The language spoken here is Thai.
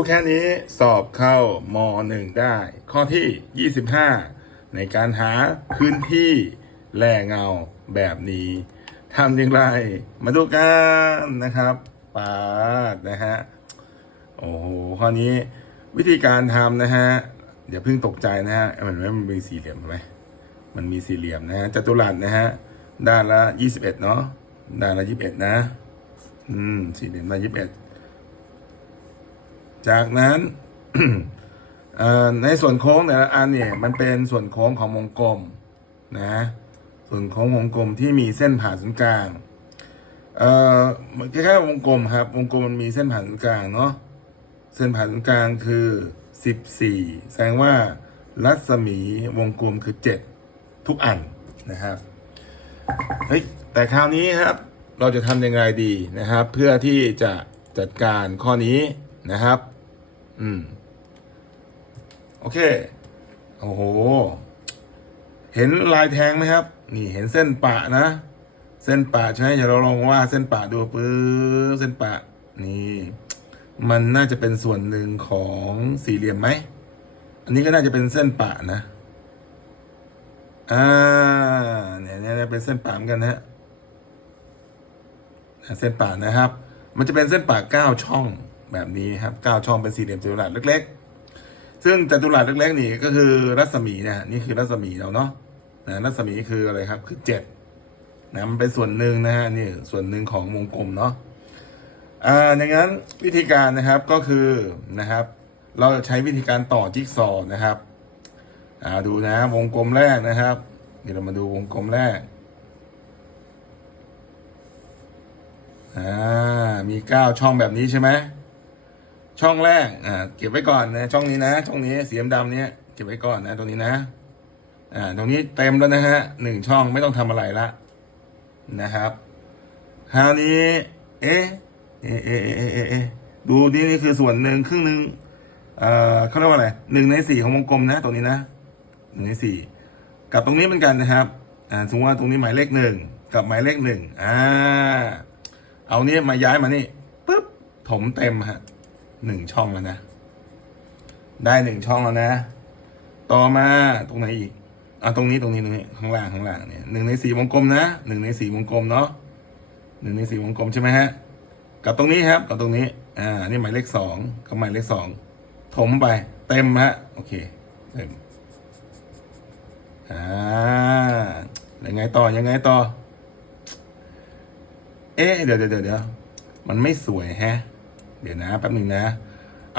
ก็แค่นี้สอบเข้ามหนึ่งได้ ข้อที่ 25 ในการหาพื้นที่แหล่เงาแบบนี้ทำอย่างไร มาดูกันนะครับปาดนะฮะ โอ้โห ข้อนี้วิธีการทำนะฮะอย่าเพิ่งตกใจนะฮะเห็นไหมมันมีสี่เหลี่ยมไหมมันมีสี่เหลี่ยมนะฮะจัตุรัสนะฮะด้านละยี่สิบเอ็ดเนาะด้านละยี่สิบเอ็ดนะ อืมสี่เหลี่ยมละยี่สิบเอ็ด จากนั้นในส่วนโค้งแต่ละอันเนี่ยมันเป็นส่วนโค้งของวงกลมนะส่วนโค้งวงกลมที่มีเส้นผ่าศูนย์กลางเอ่อคล้ายๆวงกลมครับ วงกลมมันมีเส้นผ่าศูนย์กลางเนาะเส้นผ่าศูนย์กลางคือ 14 แสดงว่ารัศมีวงกลมคือ 7 ทุกอันนะครับเฮ้ยแต่คราวนี้ครับเราจะทำยังไงดีนะครับ เพื่อที่จะจัดการข้อนี้ นะครับ อืม โอเค โอ้โห เห็นลายแทงไหมครับ นี่เห็นเส้นปะนะ เส้นปะใช่ไหมเดี๋ยวเราลองว่าเส้นปะดูปื้อเส้นปะ นี่ มันน่าจะเป็นส่วนหนึ่งของสี่เหลี่ยมไหม อันนี้ก็น่าจะเป็นเส้นปะนะ อ่า เนี่ยเนี่ยเป็นเส้นปะเหมือนกันนะฮะเส้นปะนะครับ มันจะเป็นเส้นปะเก้าช่อง แบบนี้ครับเก้าช่องเป็นสี่เหลี่ยมจัตุรัสเล็ก ๆ ซึ่งจัตุรัสเล็กๆ นี่ก็คือรัศมีนะฮะนี่คือรัศมีเราเนาะนะรัศมีคืออะไรครับ คือเจ็ดนะมันเป็นส่วนหนึ่งนะฮะนี่ส่วนหนึ่งของวงกลมเนาะอ่าดังนั้นวิธีการนะครับก็คือนะครับ เราจะใช้วิธีการต่อจิ๊กซอว์นะครับอ่าดูนะวงกลมแรกนะครับเดี๋ยวเรามาดูวงกลมแรกอ่ามีเก้าช่องแบบนี้ใช่ไหม ช่องแรกอ่าเก็บไว้ก่อนนะช่องนี้นะช่องนี้สีดำเนี้ยเก็บไว้ก่อนนะตรงนี้นะอ่าตรงนี้เต็มแล้วนะฮะหนึ่งช่องไม่ต้องทำอะไรละนะครับคราวนี้เอ๊ะเอ๊ะเอ๊ะเอ๊ะเอ๊ะเอ๊ะดูนี่นี่คือส่วนหนึ่งครึ่งหนึ่งเอ่อเขาเรียกว่าอะไรหนึ่งในสี่ของวงกลมนะตรงนี้นะหนึ่งในสี่กับตรงนี้เหมือนกันนะครับอ่าสมมติว่าตรงนี้หมายเลขหนึ่งกับหมายเลขหนึ่งอ่าเอาเนี้ยมาย้ายมานี่ปุ๊บถมเต็มฮะ หนึ่งช่องแล้วนะ ได้หนึ่งช่องแล้วนะ ต่อมาตรงไหนอีกอ่าตรงนี้ตรงนี้ตรงนี้ข้างล่างข้างล่างเนี่ยหนึ่งในสี่วงกลมนะหนึ่งในสี่วงกลมเนาะหนึ่งในสี่วงกลมใช่ไหมฮะ กับตรงนี้ครับกับตรงนี้ อ่า นี่หมายเลขสองกับหมายเลขสองถมไป เต็มฮะ โอเค เต็ม อ่า ยังไงต่อ ยังไงต่อ เอ๊ะ เดี๋ยวเดี๋ยวเดี๋ยวเดี๋ยวมันไม่สวยแฮะ เดี๋ยวนะแป๊บหนึ่งนะ